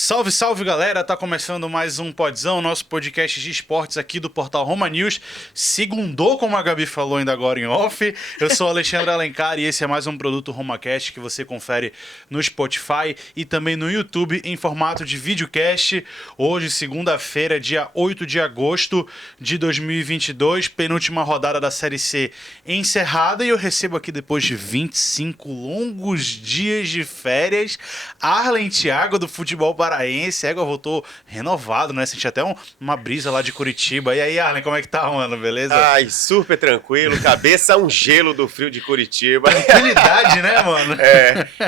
Salve, salve galera, tá começando mais um Podzão, nosso podcast de esportes aqui do portal Roma News. Segundou, como a Gabi falou ainda agora em off. Eu sou o Alexandre Alencar e esse é mais um produto RomaCast que você confere no Spotify e também no YouTube em formato de videocast. Hoje, segunda-feira, dia 8 de agosto de 2022, penúltima rodada da Série C encerrada e eu recebo aqui depois de 25 longos dias de férias, Arlen Thiago do Futebol Paraense. Égua voltou renovado, né? Senti até uma brisa lá de Curitiba. E aí, Arlen, como é que tá, mano? Beleza? Ai, super tranquilo. Cabeça um gelo do frio de Curitiba. Tranquilidade, né, mano?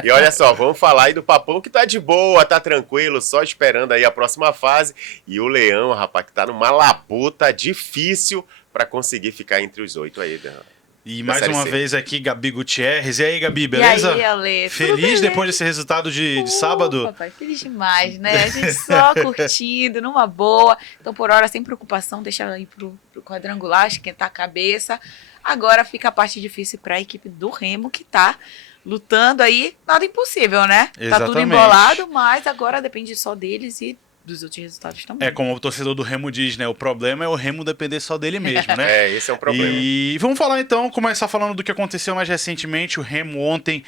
E olha só, vamos falar aí do Papão que tá de boa, tá tranquilo, só esperando aí a próxima fase. E o Leão, rapaz, que tá numa labuta difícil pra conseguir ficar entre os 8 aí, né? E mais uma vez aqui, Gabi Gutierrez. E aí, Gabi, beleza? E aí, Ale? Feliz depois desse resultado de sábado? Papai, feliz demais, né? A gente só curtindo, numa boa. Então, por hora, sem preocupação, deixa ir pro quadrangular, esquentar a cabeça. Agora fica a parte difícil para a equipe do Remo, que tá lutando aí. Nada impossível, né? Exatamente. Tá tudo embolado, mas agora depende só deles e dos outros resultados também. É como o torcedor do Remo diz, né? O problema é o Remo depender só dele mesmo, né? Esse é o problema. E vamos falar então, começar falando do que aconteceu mais recentemente. O Remo ontem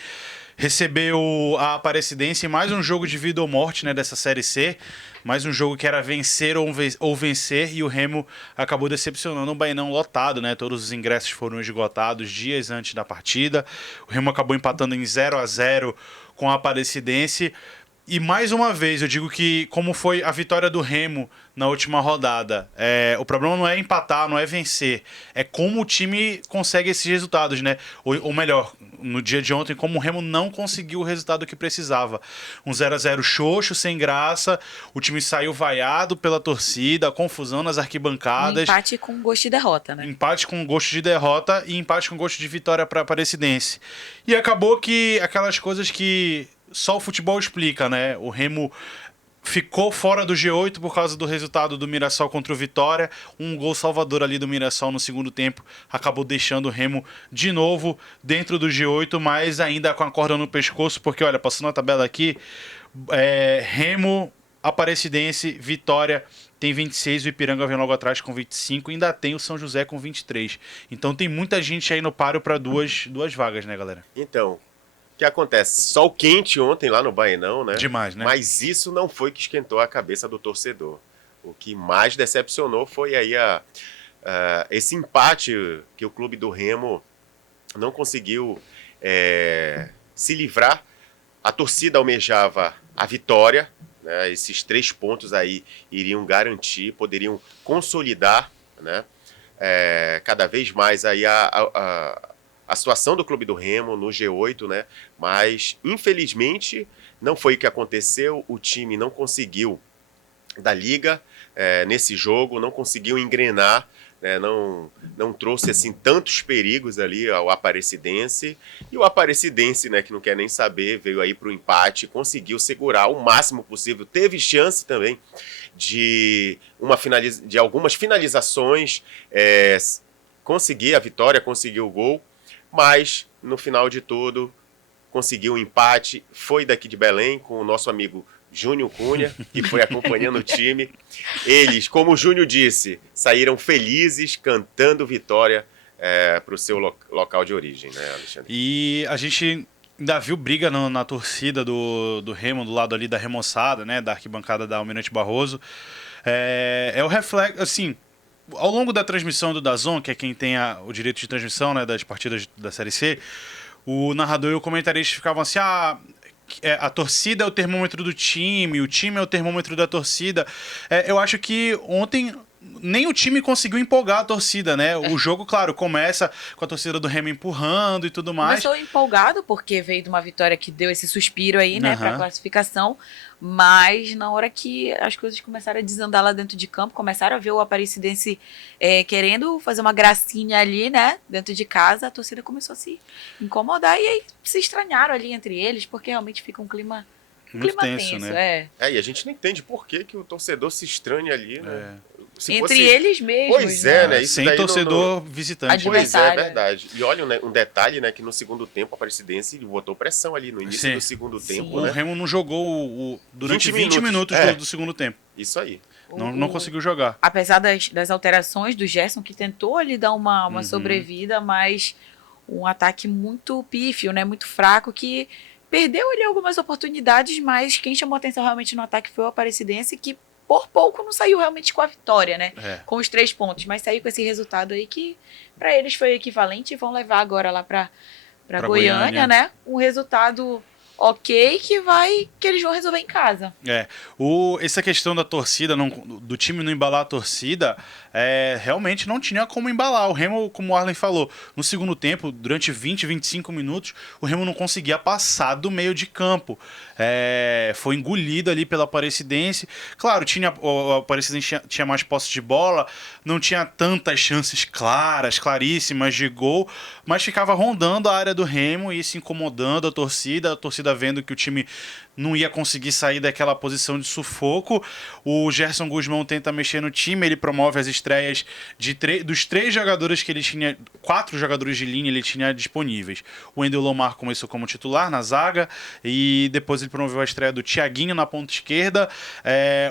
recebeu a Aparecidense em mais um jogo de vida ou morte, né, dessa Série C. Mais um jogo que era vencer ou vencer, e o Remo acabou decepcionando, um Bainão lotado, né? Todos os ingressos foram esgotados dias antes da partida. O Remo acabou empatando em 0-0 com a Aparecidense. E mais uma vez, eu digo que, como foi a vitória do Remo na última rodada, o problema não é empatar, não é vencer, é como o time consegue esses resultados, né? Ou melhor, no dia de ontem, como o Remo não conseguiu o resultado que precisava. Um 0-0 xoxo, sem graça, o time saiu vaiado pela torcida, confusão nas arquibancadas. Um empate com gosto de derrota, né? Empate com gosto de derrota e empate com gosto de vitória para a Aparecidense. E acabou que aquelas coisas que só o futebol explica, né? O Remo ficou fora do G8 por causa do resultado do Mirassol contra o Vitória. Um gol salvador ali do Mirassol no segundo tempo acabou deixando o Remo de novo dentro do G8, mas ainda com a corda no pescoço, porque olha, passando a tabela aqui, Remo, Aparecidense, Vitória tem 26, o Ipiranga vem logo atrás com 25, e ainda tem o São José com 23. Então tem muita gente aí no páreo para duas vagas, né, galera? Então, o que acontece? Sol quente ontem lá no Baenão, né? Demais, né? Mas isso não foi que esquentou a cabeça do torcedor. O que mais decepcionou foi aí esse empate que o clube do Remo não conseguiu se livrar. A torcida almejava a vitória, né? Esses 3 pontos aí iriam garantir, poderiam consolidar, né? Cada vez mais aí a situação do clube do Remo no G8, né? Mas, infelizmente, não foi o que aconteceu. O time não conseguiu da Liga nesse jogo, não conseguiu engrenar, né? Não trouxe assim tantos perigos ali ao Aparecidense. E o Aparecidense, né, que não quer nem saber, veio aí para o empate, conseguiu segurar o máximo possível. Teve chance também de algumas finalizações, conseguir a vitória, conseguiu o gol. Mas, no final de tudo, conseguiu um empate, foi daqui de Belém com o nosso amigo Júnior Cunha, que foi acompanhando o time. Eles, como o Júnior disse, saíram felizes, cantando vitória para o seu local de origem, né, Alexandre? E a gente ainda viu briga na torcida do Remo, do lado ali da remoçada, né, da arquibancada da Almirante Barroso. É o reflexo, assim, ao longo da transmissão do DAZN, que é quem tem o direito de transmissão, né, das partidas da Série C, o narrador e o comentarista ficavam assim, a torcida é o termômetro do time, o time é o termômetro da torcida. Eu acho que ontem nem o time conseguiu empolgar a torcida, né? O jogo, claro, começa com a torcida do Remo empurrando e tudo mais. Começou empolgado, porque veio de uma vitória que deu esse suspiro aí, né, pra classificação. Mas na hora que as coisas começaram a desandar lá dentro de campo, começaram a ver o Aparecidense querendo fazer uma gracinha ali, né, dentro de casa, a torcida começou a se incomodar e aí se estranharam ali entre eles, porque realmente fica um clima muito tenso, né? E a gente não entende por que o torcedor se estranha ali, né? se Entre fosse... eles mesmos. Pois é, né? Isso Sem daí torcedor visitante. Pois é, Adversário. verdade. E olha um detalhe, né? Que no segundo tempo a Aparecidense botou pressão ali no início Sim. do segundo tempo, Sim. O né? Remo não jogou durante 20 20 minutos minutos. do segundo tempo. Isso aí. Não conseguiu jogar. Apesar das alterações do Gerson, que tentou ali dar uma Uhum. sobrevida, mas um ataque muito pífio, né? Muito fraco, que perdeu ali algumas oportunidades, mas quem chamou atenção realmente no ataque foi o Aparecidense, que por pouco não saiu realmente com a vitória, né? É. Com os 3 pontos, mas saiu com esse resultado aí que para eles foi equivalente e vão levar agora lá para Goiânia, né? Um resultado ok que eles vão resolver em casa. Essa questão da torcida, do time não embalar a torcida, realmente não tinha como embalar. O Remo, como o Arlen falou, no segundo tempo, durante 20, 25 minutos, o Remo não conseguia passar do meio de campo. Foi engolido ali pela Aparecidense. Claro, a Aparecidense tinha mais posse de bola, não tinha tantas chances claríssimas de gol, mas ficava rondando a área do Remo e se incomodando a torcida vendo que o time não ia conseguir sair daquela posição de sufoco. O Gerson Guzmão tenta mexer no time, ele promove as estreias dos 3 jogadores que ele tinha, 4 jogadores de linha ele tinha disponíveis. O Wendel Lomar começou como titular na zaga, e depois ele promoveu a estreia do Thiaguinho na ponta esquerda,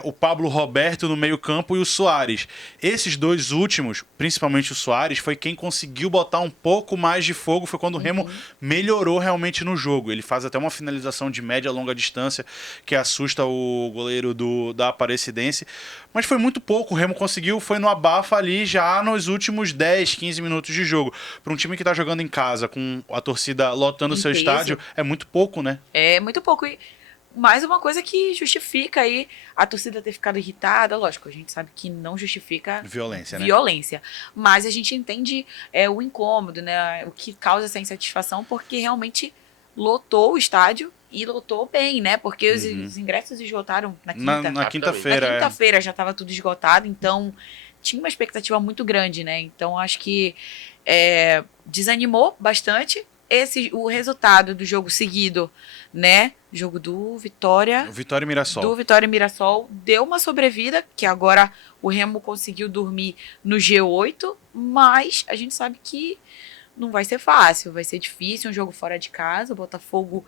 o Pablo Roberto no meio campo e o Soares. Esses 2 últimos, principalmente o Soares, foi quem conseguiu botar um pouco mais de fogo, foi quando o Remo melhorou realmente no jogo. Ele faz até uma finalização de média a longa distância que assusta o goleiro da Aparecidense, mas foi muito pouco. O Remo conseguiu, foi no abafa ali já nos últimos 10, 15 minutos de jogo. Para um time que está jogando em casa, com a torcida lotando o seu estádio, é muito pouco, né? É muito pouco. E mais uma coisa que justifica aí a torcida ter ficado irritada. Lógico, a gente sabe que não justifica violência, né? Mas a gente entende o incômodo, né? O que causa essa insatisfação, porque realmente lotou o estádio e lotou bem, né? Porque os ingressos esgotaram na quinta. Na quinta-feira. Na quinta-feira já estava tudo esgotado, então tinha uma expectativa muito grande, né? Então acho que desanimou bastante. O resultado do jogo seguido, né? Jogo do Vitória e Mirassol. Do Vitória e Mirassol deu uma sobrevida, que agora o Remo conseguiu dormir no G8, mas a gente sabe que não vai ser fácil, vai ser difícil, um jogo fora de casa, o Botafogo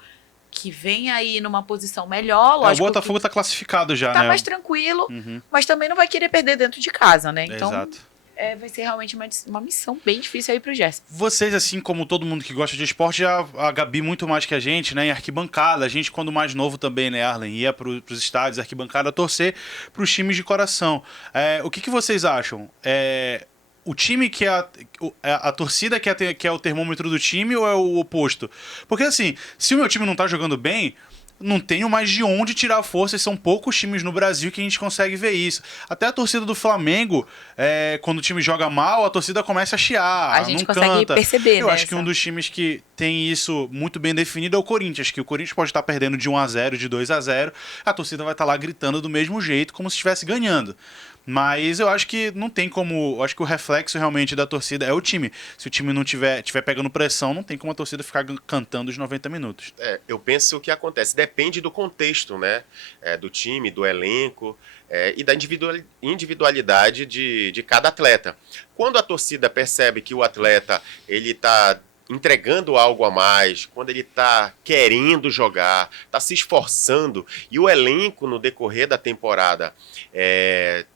que vem aí numa posição melhor, lógico. O Botafogo tá classificado já, né? Tá mais tranquilo, mas também não vai querer perder dentro de casa, né? Então, exato. Vai ser realmente uma missão bem difícil aí pro Gerson. Vocês, assim como todo mundo que gosta de esporte, a Gabi muito mais que a gente, né? Em arquibancada, a gente quando mais novo também, né, Arlen? Ia pros estádios, arquibancada, torcer pros times de coração. O que vocês acham? O time que a torcida que é o termômetro do time, ou é o oposto? Porque assim, se o meu time não tá jogando bem, não tenho mais de onde tirar força, e são poucos times no Brasil que a gente consegue ver isso. Até a torcida do Flamengo, quando o time joga mal, a torcida começa a chiar, a gente não consegue canta. perceber, Eu acho que um dos times que tem isso muito bem definido é o Corinthians, que o Corinthians pode estar perdendo de 1-0, de 2-0, a torcida vai estar lá gritando do mesmo jeito, como se estivesse ganhando. Mas eu acho que não tem como... Eu acho que o reflexo realmente da torcida é o time. Se o time não tiver pegando pressão, não tem como a torcida ficar cantando os 90 minutos. Eu penso que acontece. Depende do contexto, né? Do time, do elenco e da individualidade de cada atleta. Quando a torcida percebe que o atleta ele está entregando algo a mais, quando ele está querendo jogar, está se esforçando, e o elenco no decorrer da temporada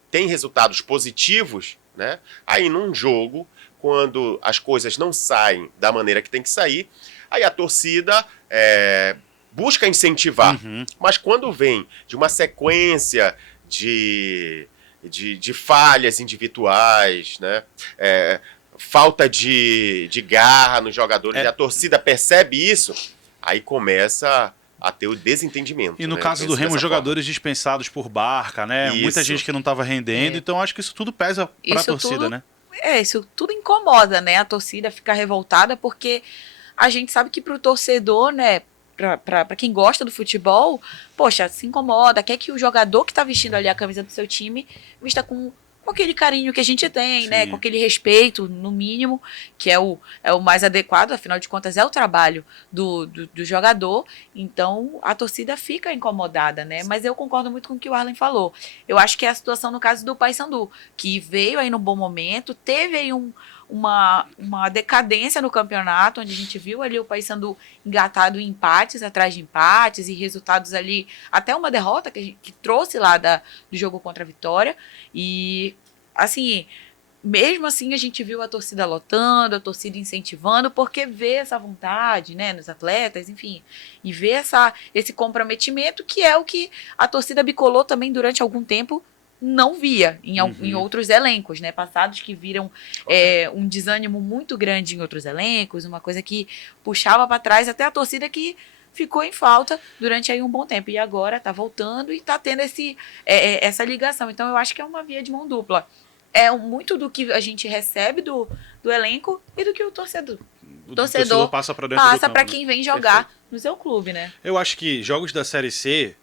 tem resultados positivos, né? Aí num jogo, quando as coisas não saem da maneira que tem que sair, aí a torcida busca incentivar. Mas quando vem de uma sequência de falhas individuais, né? Falta de garra nos jogadores, e a torcida percebe isso, aí começa a ter o desentendimento. E no caso do Remo, jogadores dispensados por Barca, né? Isso. Muita gente que não estava rendendo, então acho que isso tudo pesa para a torcida, né? Isso tudo incomoda, né? A torcida fica revoltada, porque a gente sabe que pro torcedor, né? Pra quem gosta do futebol, poxa, se incomoda, quer que o jogador que tá vestindo ali a camisa do seu time vista com com aquele carinho que a gente tem, Sim. né? Com aquele respeito, no mínimo, que é o mais adequado, afinal de contas, é o trabalho do jogador. Então, a torcida fica incomodada, né? Mas eu concordo muito com o que o Arlen falou. Eu acho que é a situação no caso do Paysandu, que veio aí num bom momento, teve aí uma decadência no campeonato, onde a gente viu ali o Paysandu engatado em empates atrás de empates e resultados ali, até uma derrota que trouxe lá do jogo contra a Vitória. E, assim, mesmo assim a gente viu a torcida lotando, a torcida incentivando, porque vê essa vontade, né, nos atletas, enfim, e vê esse comprometimento, que é o que a torcida bicolor também durante algum tempo não via em outros elencos, né, passados, que viram um desânimo muito grande em outros elencos, uma coisa que puxava para trás até a torcida, que ficou em falta durante aí um bom tempo, e agora tá voltando e tá tendo essa ligação. Então eu acho que é uma via de mão dupla. É muito do que a gente recebe do elenco e do que o torcedor passa para dentro do campo, para quem vem jogar no seu clube, né? Eu acho que jogos da Série C,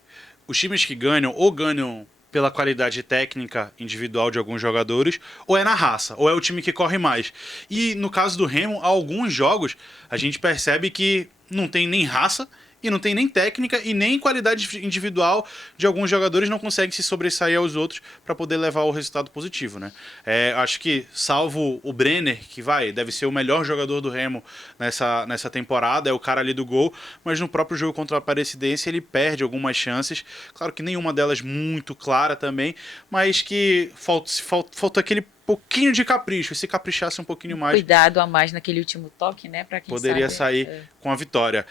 os times que ganham, ou ganham pela qualidade técnica individual de alguns jogadores, ou é na raça, ou é o time que corre mais. E no caso do Remo, alguns jogos a gente percebe que não tem nem raça, e não tem nem técnica e nem qualidade individual de alguns jogadores, não conseguem se sobressair aos outros para poder levar o resultado positivo, né? Acho que, salvo o Brenner, que deve ser o melhor jogador do Remo nessa temporada, é o cara ali do gol, mas no próprio jogo contra a Aparecidense ele perde algumas chances, claro que nenhuma delas muito clara também, mas que falta aquele pouquinho de capricho, se caprichasse um pouquinho mais, cuidado a mais naquele último toque, né, para quem poderia sair com a vitória.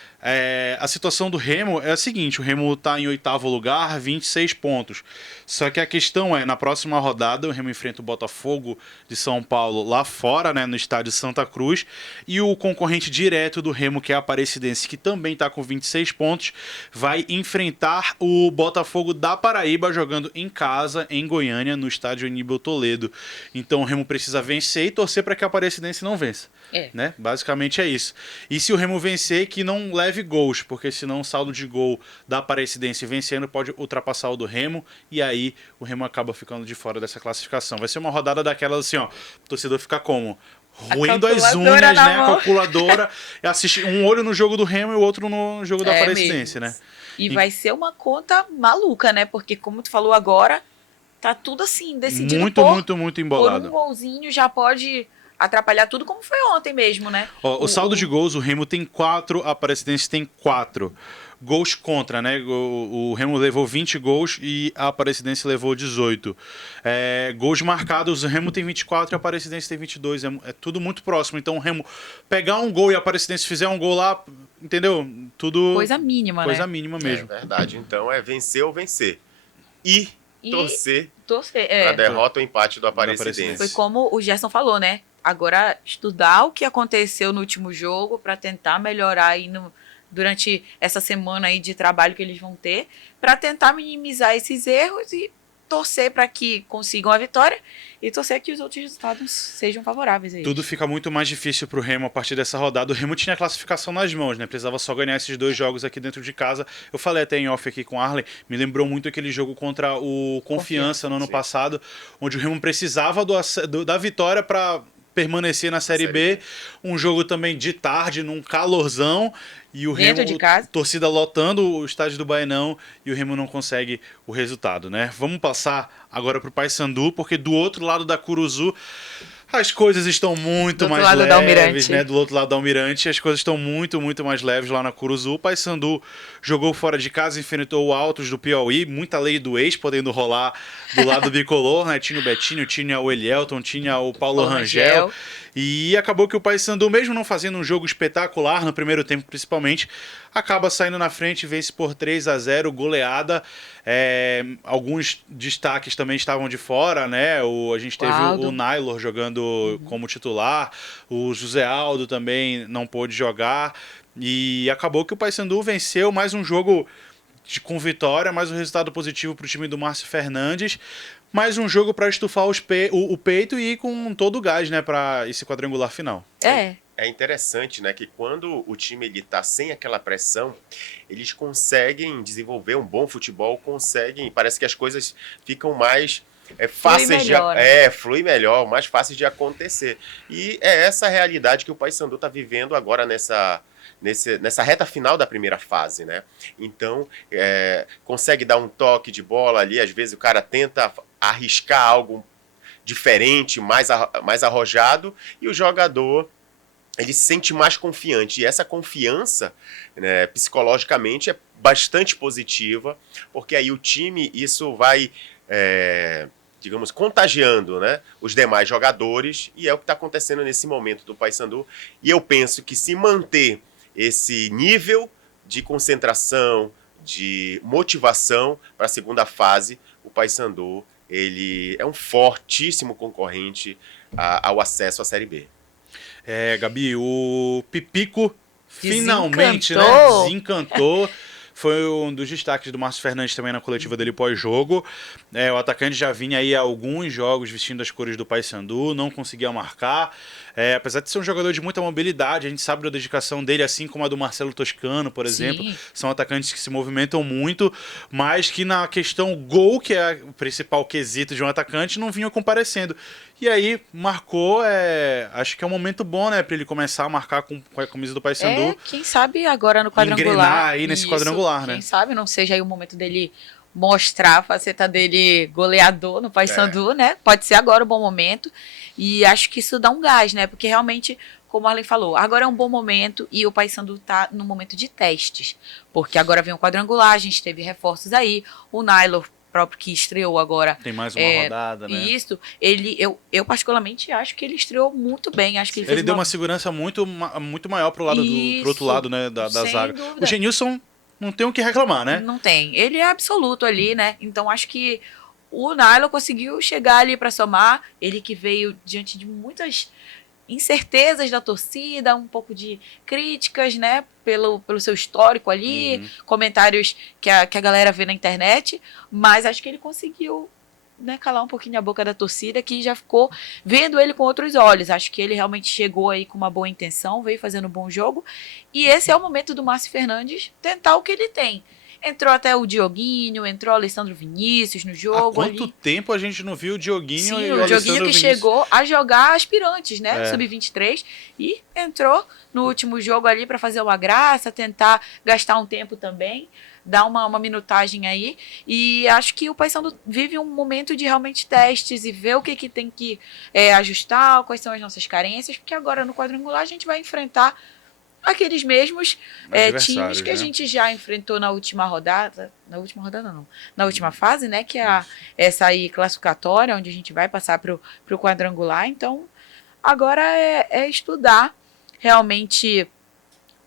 A situação do Remo é a seguinte: o Remo está em 8º lugar, 26 pontos. Só que a questão na próxima rodada o Remo enfrenta o Botafogo de São Paulo lá fora, né, no estádio Santa Cruz, e o concorrente direto do Remo, que é a Aparecidense, que também está com 26 pontos, vai enfrentar o Botafogo da Paraíba, jogando em casa, em Goiânia, no estádio Aníbal Toledo. Então o Remo precisa vencer e torcer para que a Aparecidense não vença. Né? Basicamente é isso. E se o Remo vencer, que não leve gols, porque senão o saldo de gol da Aparecidense vencendo pode ultrapassar o do Remo, e aí o Remo acaba ficando de fora dessa classificação. Vai ser uma rodada daquelas assim, ó, o torcedor fica como? Roendo as unhas, né? A calculadora, assistir um olho no jogo do Remo e o outro no jogo da Aparecidense, né? E vai ser uma conta maluca, né? Porque, como tu falou agora, tá tudo assim, decidido muito embolado. Por um golzinho já pode atrapalhar tudo, como foi ontem mesmo, né? O saldo de gols, o Remo tem 4, a Aparecidense tem 4. Gols contra, né? O Remo levou 20 gols e a Aparecidense levou 18. Gols marcados, o Remo tem 24 e a Aparecidense tem 22. É tudo muito próximo. Então o Remo pegar um gol e a Aparecidense fizer um gol lá, entendeu? Tudo coisa mínima, coisa né? mínima mesmo. É verdade. Então é vencer ou vencer. E torcer para a derrota ou empate do Aparecidense. Foi como o Gerson falou, né? Agora, estudar o que aconteceu no último jogo para tentar melhorar aí durante essa semana aí de trabalho que eles vão ter, para tentar minimizar esses erros e torcer para que consigam a vitória e torcer que os outros resultados sejam favoráveis. Tudo fica muito mais difícil pro Remo a partir dessa rodada. O Remo tinha a classificação nas mãos, né? Precisava só ganhar esses 2 jogos aqui dentro de casa. Eu falei até em off aqui com o Arlen, me lembrou muito aquele jogo contra o Confiança no ano passado, onde o Remo precisava da vitória para permanecer na Série B. Um jogo também de tarde, num calorzão, e o dentro Remo, de casa, torcida lotando o estádio do Baenão, e o Remo não consegue o resultado, né? Vamos passar agora pro Paysandu, porque do outro lado da Curuzu as coisas estão muito mais leves, né? Do outro lado da Almirante, as coisas estão muito mais leves lá na Curuzu. O Paysandu jogou fora de casa, enfrentou o Altos do Piauí, muita lei do ex podendo rolar do lado bicolor, né? Tinha o Betinho, tinha o Elielton, tinha o Paulo Rangel. E acabou que o Paysandu, mesmo não fazendo um jogo espetacular no primeiro tempo principalmente, acaba saindo na frente, vence por 3-0, goleada. Alguns destaques também estavam de fora, né? A gente teve o Naylor jogando como titular, o José Aldo também não pôde jogar, e acabou que o Paysandu venceu mais um jogo com vitória, mais um resultado positivo para o time do Márcio Fernandes. Mais um jogo para estufar o peito e ir com todo o gás, né, para esse quadrangular final. É interessante, né, que quando o time ele tá sem aquela pressão, eles conseguem desenvolver um bom futebol, parece que as coisas ficam mais fáceis melhor, flui melhor, mais fáceis de acontecer. E é essa a realidade que o Paysandu está vivendo agora nessa reta final da primeira fase, né? Então, consegue dar um toque de bola ali, às vezes o cara tenta arriscar algo diferente, mais arrojado, e o jogador ele se sente mais confiante. E essa confiança, né, psicologicamente, é bastante positiva, porque aí o time, isso vai, digamos, contagiando, né, os demais jogadores, e é o que está acontecendo nesse momento do Paysandu. E eu penso que se manter esse nível de concentração, de motivação para a segunda fase, o Paysandu ele é um fortíssimo concorrente ao acesso à Série B. Gabi, o Pipico finalmente, desencantou. Foi um dos destaques do Márcio Fernandes também na coletiva dele pós-jogo. O atacante já vinha aí há alguns jogos vestindo as cores do Paysandu, não conseguia marcar. Apesar de ser um jogador de muita mobilidade, a gente sabe da dedicação dele, assim como a do Marcelo Toscano, por exemplo. Sim. São atacantes que se movimentam muito, mas que na questão gol, que é o principal quesito de um atacante, não vinham comparecendo. E aí, marcou, acho que é um momento bom, né, pra ele começar a marcar com a camisa do Paysandu. Quem sabe agora no quadrangular. Engrenar aí nesse quadrangular, né? Quem sabe não seja aí o momento dele mostrar a faceta dele goleador no Paysandu, né? Pode ser agora o bom momento. E acho que isso dá um gás, né? Porque realmente, como a Arlen falou, agora é um bom momento e o Paysandu tá no momento de testes. Porque agora vem o quadrangular, a gente teve reforços aí. O Naylor próprio que estreou agora. Tem mais uma rodada, né? Isso, eu particularmente acho que ele estreou muito bem. Acho que ele deu uma segurança muito maior pro outro lado, né, da zaga. Dúvida. O Genilson não tem o que reclamar, né? Não tem. Ele é absoluto ali, né? Então acho que o Naylor conseguiu chegar ali para somar. Ele que veio diante de muitas incertezas da torcida, um pouco de críticas, né, pelo seu histórico ali, comentários que a galera vê na internet, mas acho que ele conseguiu, né, calar um pouquinho a boca da torcida, que já ficou vendo ele com outros olhos. Acho que ele realmente chegou aí com uma boa intenção, veio fazendo um bom jogo, e esse é o momento do Márcio Fernandes tentar o que ele tem. Entrou até o Dioguinho, entrou o Alessandro Vinícius no jogo. Há quanto tempo a gente não viu o Dioguinho e o Alessandro Dioguinho que Vinícius chegou a jogar aspirantes, né? Sub-23. E entrou no último jogo ali para fazer uma graça, tentar gastar um tempo também, dar uma minutagem aí. E acho que o Paysandu vive um momento de realmente testes e ver o que tem que ajustar, quais são as nossas carências, porque agora no quadrangular a gente vai enfrentar aqueles mesmos times que a gente já enfrentou na última rodada. Na última rodada, não. Na última fase, né? Que é essa aí classificatória, onde a gente vai passar para o quadrangular. Então, agora é estudar realmente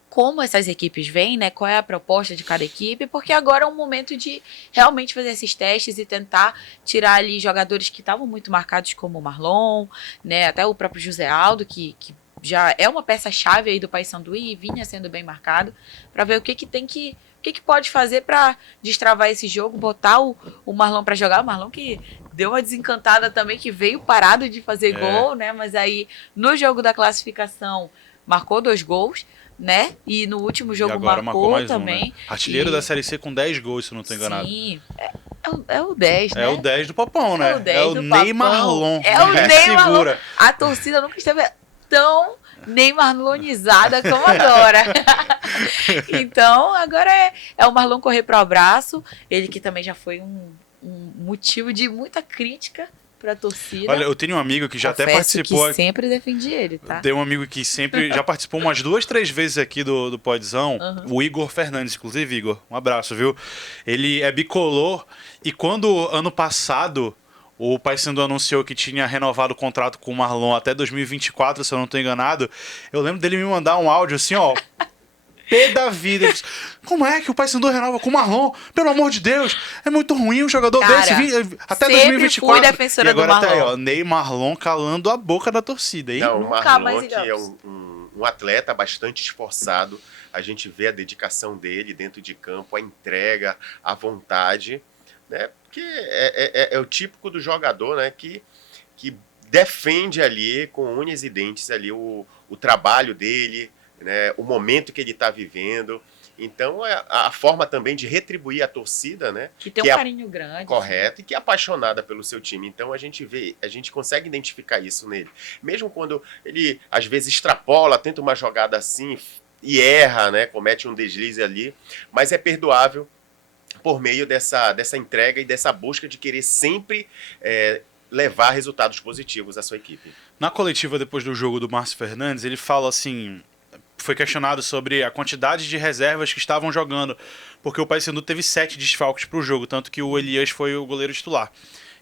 como essas equipes vêm, né? Qual é a proposta de cada equipe, porque agora é um momento de realmente fazer esses testes e tentar tirar ali jogadores que estavam muito marcados, como o Marlon, né? Até o próprio José Aldo, que já é uma peça-chave aí do Paysandu e vinha sendo bem marcado, para ver o que pode fazer para destravar esse jogo, botar o Marlon para jogar. O Marlon que deu uma desencantada também, que veio parado de fazer gol, né? Mas aí no jogo da classificação marcou 2 gols, né? E no último jogo marcou mais também. Um, né? Artilheiro da Série C com 10 gols, se não estou enganado. Sim, é o 10, né? É o 10 do Papão, né? É o Ney Marlon. É o Ney Marlon. A torcida nunca esteve tão Neymarlonizada como agora. Então, agora é o Marlon correr pro abraço. Ele que também já foi um motivo de muita crítica pra torcida. Olha, eu tenho um amigo que já até participou. Que sempre defendi ele, tá? Tem um amigo que sempre já participou umas 2, 3 vezes aqui do Podzão, o Igor Fernandes, inclusive, Igor, um abraço, viu? Ele é bicolor e quando ano passado o Paysandu anunciou que tinha renovado o contrato com o Marlon até 2024, se eu não estou enganado, eu lembro dele me mandar um áudio assim, ó, pé da vida. Como é que o Paysandu renova com o Marlon? Pelo amor de Deus, é muito ruim um jogador desse até 2024. Fui defensora e agora do Marlon. Tá aí, ó, Ney Marlon calando a boca da torcida, hein? Não, o Marlon, que é um atleta bastante esforçado, a gente vê a dedicação dele dentro de campo, a entrega, a vontade, né? Porque é o típico do jogador, né? Que defende ali com unhas e dentes ali o trabalho dele, né? O momento que ele está vivendo. Então, a forma também de retribuir a torcida, né? Que tem um carinho grande. Correto, e que é apaixonada pelo seu time. Então, a gente consegue identificar isso nele. Mesmo quando ele, às vezes, extrapola, tenta uma jogada assim e erra, né? Comete um deslize ali, mas é perdoável por meio dessa entrega e dessa busca de querer sempre levar resultados positivos à sua equipe. Na coletiva, depois do jogo do Márcio Fernandes, ele fala assim... Foi questionado sobre a quantidade de reservas que estavam jogando, porque o Paysandu teve 7 desfalques para o jogo, tanto que o Elias foi o goleiro titular.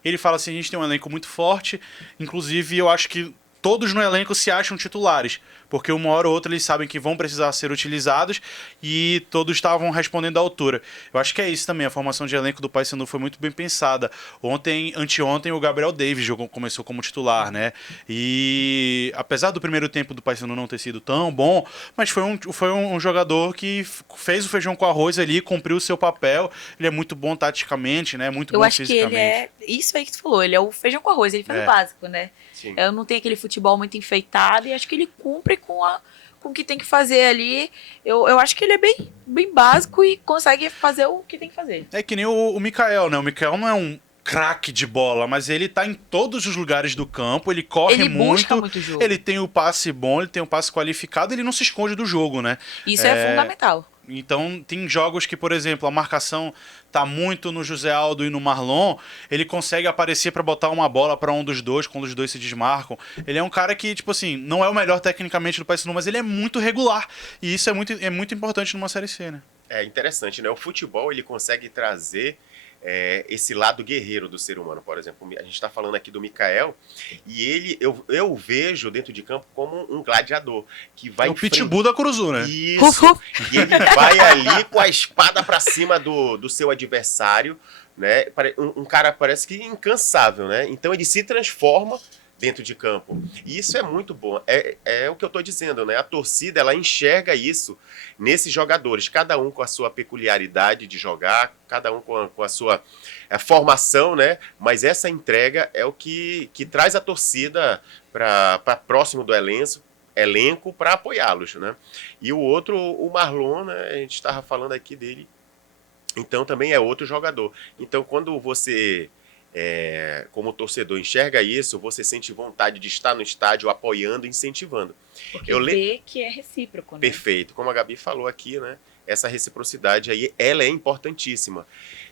Ele fala assim, a gente tem um elenco muito forte, inclusive eu acho que todos no elenco se acham titulares, porque uma hora ou outra eles sabem que vão precisar ser utilizados e todos estavam respondendo à altura. Eu acho que é isso também, a formação de elenco do Paysandu foi muito bem pensada. Anteontem, o Gabriel Davis começou como titular, né? E apesar do primeiro tempo do Paysandu não ter sido tão bom, mas foi um jogador que fez o feijão com arroz ali, cumpriu o seu papel. Ele é muito bom taticamente, né? Muito bom fisicamente. Eu acho que ele é isso aí que tu falou, ele é o feijão com arroz, ele faz o básico, né? Sim. Eu não tenho aquele futebol muito enfeitado e acho que ele cumpre com o que tem que fazer ali. Eu acho que ele é bem básico e consegue fazer o que tem que fazer. É que nem o Mikael, né? O Mikael não é um craque de bola, mas ele tá em todos os lugares do campo, ele corre ele busca muito jogo. Ele tem o passe bom, ele tem o passe qualificado, ele não se esconde do jogo, né? Isso é fundamental. Então, tem jogos que, por exemplo, a marcação tá muito no José Aldo e no Marlon, ele consegue aparecer para botar uma bola para um dos dois, quando os dois se desmarcam. Ele é um cara que, tipo assim, não é o melhor tecnicamente do Paysandu, mas ele é muito regular. E isso é muito importante numa Série C, né? É interessante, né? O futebol, ele consegue trazer esse lado guerreiro do ser humano. Por exemplo, a gente está falando aqui do Mikael, e eu vejo dentro de campo como um gladiador, que vai... É o pitbull da Curuzu, né? Isso, e ele vai ali com a espada para cima do seu adversário, né? Um cara parece que incansável, né? Então ele se transforma dentro de campo. E isso é muito bom. É o que eu estou dizendo, né? A torcida, ela enxerga isso nesses jogadores, cada um com a sua peculiaridade de jogar, cada um com a sua formação, né? Mas essa entrega é o que traz a torcida para próximo do elenco para apoiá-los, né? E o outro, o Marlon, né? A gente estava falando aqui dele, então também é outro jogador. Então quando você... como torcedor enxerga isso, você sente vontade de estar no estádio apoiando, incentivando. Porque vê que é recíproco, né? Perfeito. Como a Gabi falou aqui, né? Essa reciprocidade aí, ela é importantíssima.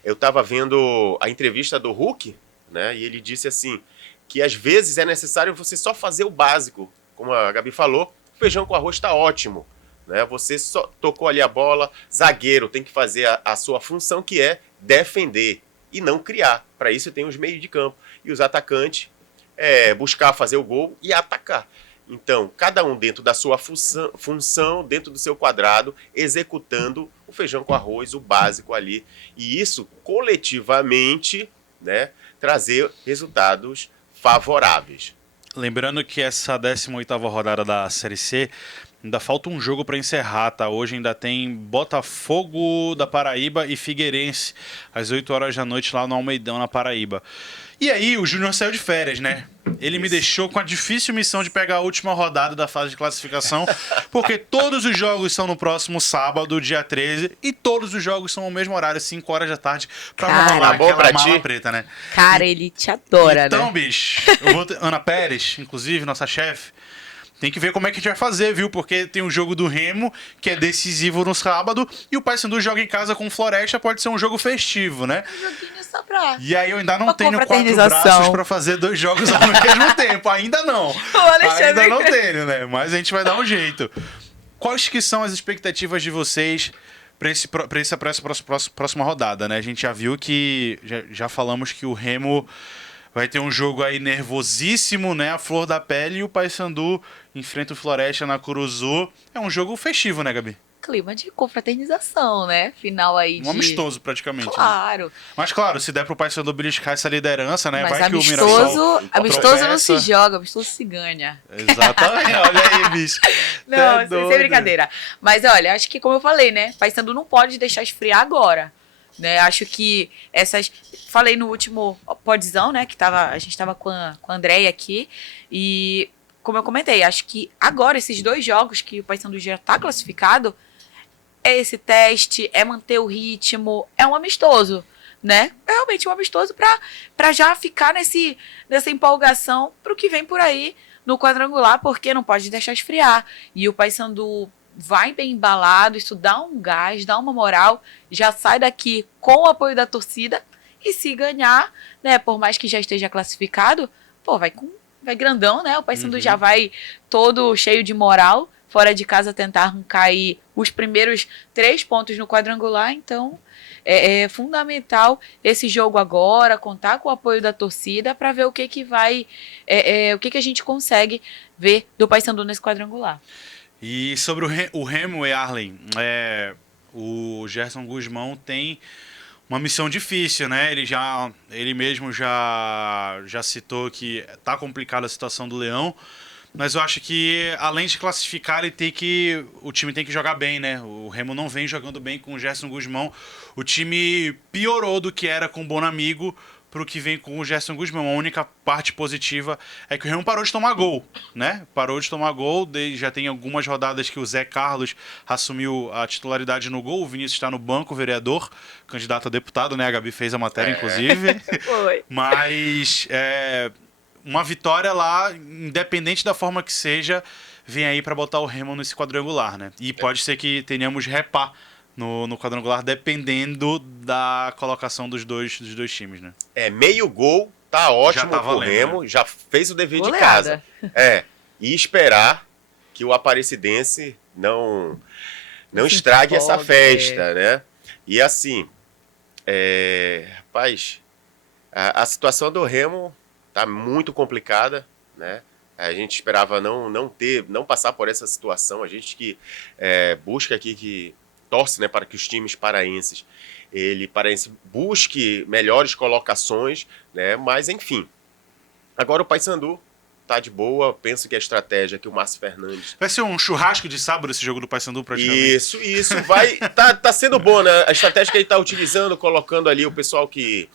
Eu estava vendo a entrevista do Hulk, né? E ele disse assim, que às vezes é necessário você só fazer o básico. Como a Gabi falou, o feijão com arroz está ótimo, né? Você só tocou ali a bola, zagueiro tem que fazer a sua função, que é defender e não criar. Para isso tem os meios de campo. E os atacantes buscar fazer o gol e atacar. Então, cada um dentro da sua função, dentro do seu quadrado, executando o feijão com arroz, o básico ali. E isso, coletivamente, né, trazer resultados favoráveis. Lembrando que essa 18ª rodada da Série C ainda falta um jogo para encerrar, tá? Hoje ainda tem Botafogo da Paraíba e Figueirense, às 8 horas da noite lá no Almeidão, na Paraíba. E aí, o Júnior saiu de férias, né? Ele me deixou com a difícil missão de pegar a última rodada da fase de classificação, porque todos os jogos são no próximo sábado, dia 13, e todos os jogos são no mesmo horário, 5 horas da tarde, pra não rolar aquela mala preta, né? Cara, ele te adora, então, né? Então, bicho, Ana Pérez, inclusive, nossa chefe, tem que ver como é que a gente vai fazer, viu? Porque tem o jogo do Remo, que é decisivo no sábado, e o Paysandu joga em casa com Floresta, pode ser um jogo festivo, né? Um joguinho só pra... E aí eu ainda não tenho 4 braços pra fazer 2 jogos ao mesmo tempo, ainda não. Ainda não tenho, né? Mas a gente vai dar um jeito. Quais que são as expectativas de vocês para essa próxima rodada, né? A gente já viu que, já falamos que o Remo... vai ter um jogo aí nervosíssimo, né? A flor da pele, e o Paysandu enfrenta o Floresta na Curuzu. É um jogo festivo, né, Gabi? Clima de confraternização, né? Final aí de... Um amistoso, praticamente. Claro. Né? Mas, claro, se der pro Paysandu beliscar essa lidença, né? Mas vai que o Mirassol amistoso não se joga, amistoso se ganha. Exatamente. Olha aí, bicho. Não, sem brincadeira. Mas, olha, acho que, como eu falei, né? Paysandu não pode deixar esfriar agora. Né, acho que essas... Falei no último podzão, né? Que a gente tava com a Andréia aqui. E, como eu comentei, acho que agora esses 2 jogos que o Paysandu já tá classificado, é esse teste, é manter o ritmo, é um amistoso, né? É realmente um amistoso para já ficar nessa empolgação para o que vem por aí no quadrangular, porque não pode deixar esfriar. E o Paysandu vai bem embalado, isso dá um gás, dá uma moral, já sai daqui com o apoio da torcida, e se ganhar, né, por mais que já esteja classificado, pô, vai grandão, né? O Paysandu já vai todo cheio de moral, fora de casa tentar arrancar aí os primeiros 3 pontos no quadrangular, então é fundamental esse jogo agora, contar com o apoio da torcida para ver o que vai, o que a gente consegue ver do Paysandu nesse quadrangular. E sobre o Remo e Arlen, o Gerson Guzmão tem uma missão difícil, né? Ele mesmo já citou que tá complicada a situação do Leão, mas eu acho que além de classificar, o time tem que jogar bem, né? O Remo não vem jogando bem com o Gerson Guzmão. O time piorou do que era com o Bonamigo pro que vem com o Gerson Guzmão. A única parte positiva é que o Remo parou de tomar gol, né? Parou de tomar gol, já tem algumas rodadas que o Zé Carlos assumiu a titularidade no gol, o Vinícius está no banco, vereador, candidato a deputado, né? A Gabi fez a matéria, inclusive. Foi. Mas uma vitória lá, independente da forma que seja, vem aí para botar o Remo nesse quadrangular, né? E pode ser que tenhamos repá no quadrangular, dependendo da colocação dos dois times, né? Meio gol, tá ótimo tá pro valendo, Remo, né? já fez o dever Goleada. de casa. E esperar que o Aparecidense não estrague essa festa, né? E assim, rapaz, a situação do Remo tá muito complicada, né? A gente esperava não passar por essa situação. A gente que busca aqui, que torce, né, para que os times paraenses busque melhores colocações, né? Mas enfim, agora o Paysandu tá de boa. Penso que a estratégia que o Márcio Fernandes... Vai ser um churrasco de sábado esse jogo do Paysandu, praticamente. Isso vai... tá sendo bom, né? A estratégia que ele tá utilizando, colocando ali o pessoal que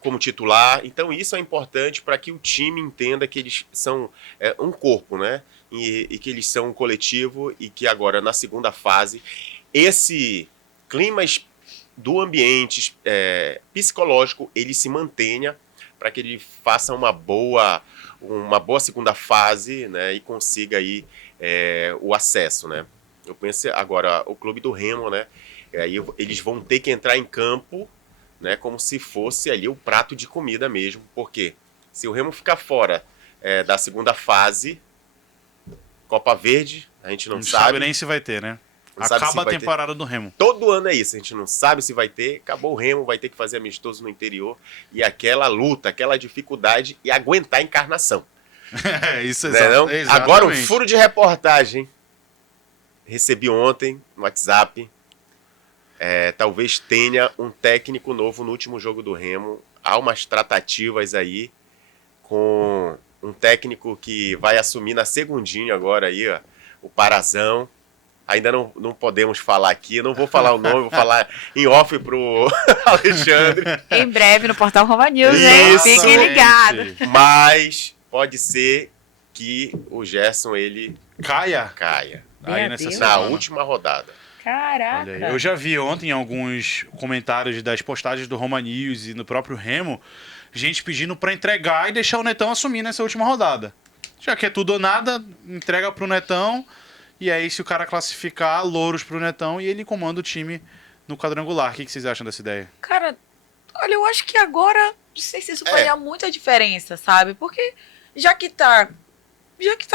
como titular. Então isso é importante para que o time entenda que eles são um corpo, né? E que eles são um coletivo, e que agora na segunda fase esse clima do ambiente psicológico ele se mantenha, para que ele faça uma boa segunda fase, né? E consiga aí o acesso, né? Eu penso agora o clube do Remo, né? Aí eles vão ter que entrar em campo, né, como se fosse ali o prato de comida mesmo, porque se o Remo ficar fora da segunda fase, Copa Verde, a gente não sabe nem se vai ter, né? Não sabe se Acaba a vai temporada do Remo. Todo ano é isso, a gente não sabe se vai ter, acabou o Remo, vai ter que fazer amistoso no interior, e aquela luta, aquela dificuldade, e aguentar a encarnação. Isso, Né, não? exatamente. Agora um furo de reportagem, recebi ontem no WhatsApp, talvez tenha um técnico novo no último jogo do Remo. Há umas tratativas aí com um técnico que vai assumir na segundinha agora aí, ó, o Parazão. Ainda não podemos falar aqui, eu não vou falar o nome, vou falar em off pro Alexandre. Em breve no Portal Roma News, hein? Fiquem ligados. Mas pode ser que o Gerson, ele caia aí na última rodada. Caraca. Olha aí. Eu já vi ontem alguns comentários das postagens do Roma News e no próprio Remo, gente pedindo para entregar e deixar o Netão assumir nessa última rodada. Já que é tudo ou nada, entrega pro Netão, e aí se o cara classificar, louros pro Netão, e ele comanda o time no quadrangular. O que vocês acham dessa ideia? Cara, olha, eu acho que agora, não sei se isso faria muita diferença, sabe? Porque já que tá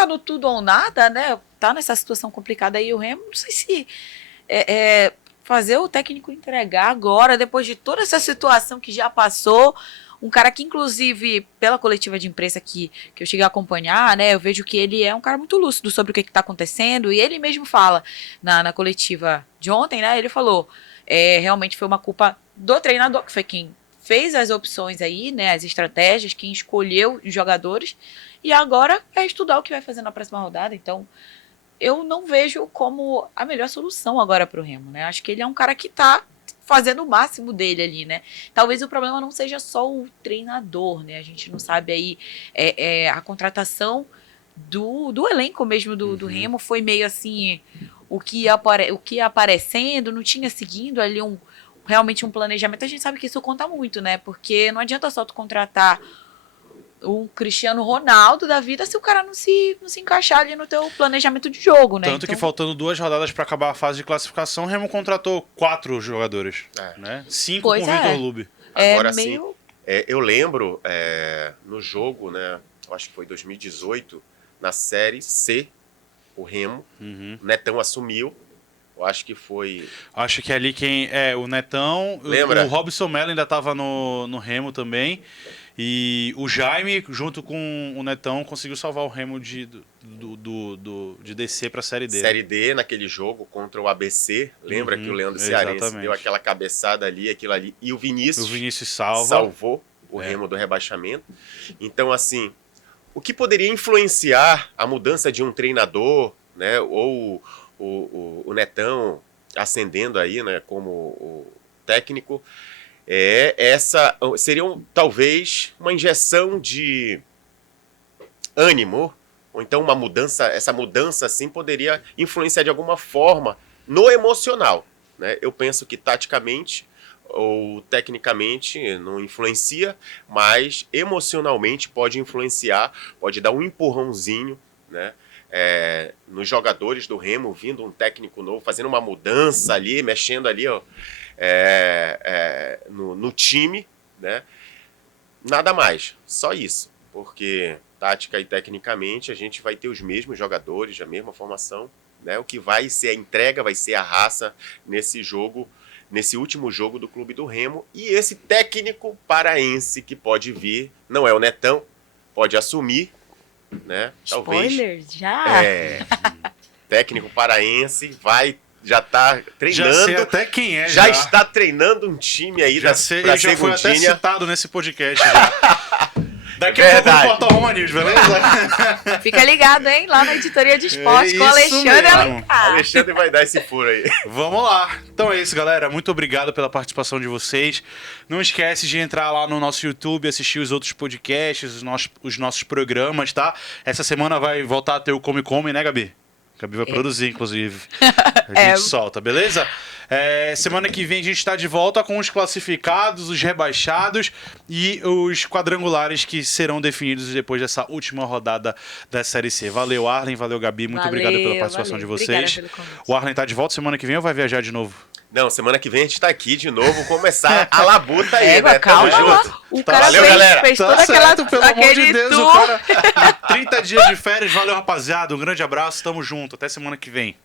no tudo ou nada, né? Tá nessa situação complicada aí o Remo, não sei se fazer o técnico entregar agora, depois de toda essa situação que já passou. Um cara que, inclusive, pela coletiva de imprensa que eu cheguei a acompanhar, né, eu vejo que ele é um cara muito lúcido sobre o que está acontecendo, e ele mesmo fala na coletiva de ontem, né, ele falou, realmente foi uma culpa do treinador, que foi quem fez as opções aí, né, as estratégias, quem escolheu os jogadores, e agora é estudar o que vai fazer na próxima rodada. Então eu não vejo como a melhor solução agora para o Remo, né, acho que ele é um cara que está fazendo o máximo dele ali, né? Talvez o problema não seja só o treinador, né? A gente não sabe aí, a contratação do elenco mesmo do Remo foi meio assim, o que ia aparecendo, não tinha seguindo ali realmente um planejamento. A gente sabe que isso conta muito, né? Porque não adianta só tu contratar um Cristiano Ronaldo da vida se o cara não se encaixar ali no teu planejamento de jogo, né? Tanto que faltando 2 rodadas para acabar a fase de classificação, o Remo contratou 4 jogadores, né? 5 Pois com o Vitor Lube. Agora meio... sim, eu lembro no jogo, né? Eu acho que foi 2018, na Série C, o Remo, o Netão assumiu. Eu acho que foi... Acho que ali o Netão, Lembra? O Robson Mello ainda estava no Remo também. E o Jaime, junto com o Netão, conseguiu salvar o Remo de descer para a Série D. Série D, naquele jogo contra o ABC. Lembra que o Leandro Cearense deu aquela cabeçada ali, aquilo ali. E o Vinícius salvou o Remo do rebaixamento. Então, assim, o que poderia influenciar a mudança de um treinador, né? Ou o Netão ascendendo aí, né, como o técnico, seria talvez uma injeção de ânimo, ou então essa mudança assim poderia influenciar de alguma forma no emocional, né? Eu penso que taticamente ou tecnicamente não influencia, mas emocionalmente pode influenciar, pode dar um empurrãozinho, né? Nos jogadores do Remo, vindo um técnico novo, fazendo uma mudança ali, mexendo ali, ó, no time, né? Nada mais, só isso, porque tática e tecnicamente a gente vai ter os mesmos jogadores, a mesma formação, né? O que vai ser a entrega, vai ser a raça nesse jogo, nesse último jogo do Clube do Remo. E esse técnico paraense que pode vir, não é o Netão, pode assumir, né? Spoiler, talvez. Já? Técnico paraense já tá treinando. Já sei até quem é. Já está treinando um time aí já da sei, pra já foi até segundinha. citado nesse podcast já. Daqui a pouco no Portal Roma News, beleza? Fica ligado, hein? Lá na editoria de esporte com o Alexandre Alencar. Alexandre vai dar esse furo aí. Vamos lá. Então é isso, galera. Muito obrigado pela participação de vocês. Não esquece de entrar lá no nosso YouTube, assistir os outros podcasts, os nossos programas, tá? Essa semana vai voltar a ter o Come Come, né, Gabi? Gabi vai produzir, inclusive. A gente solta, beleza? Semana que vem a gente está de volta com os classificados, os rebaixados e os quadrangulares que serão definidos depois dessa última rodada da Série C. Valeu, Arlen, valeu, Gabi. Muito obrigado pela participação de vocês. O Arlen tá de volta semana que vem ou vai viajar de novo? Não, semana que vem a gente tá aqui de novo, começar a labuta aí, né? Calma, junto. O cara valeu, galera. Fez tá toda certo, pelo amor de Deus, tour. o cara 30 dias de férias. Valeu, rapaziada. Um grande abraço, tamo junto. Até semana que vem.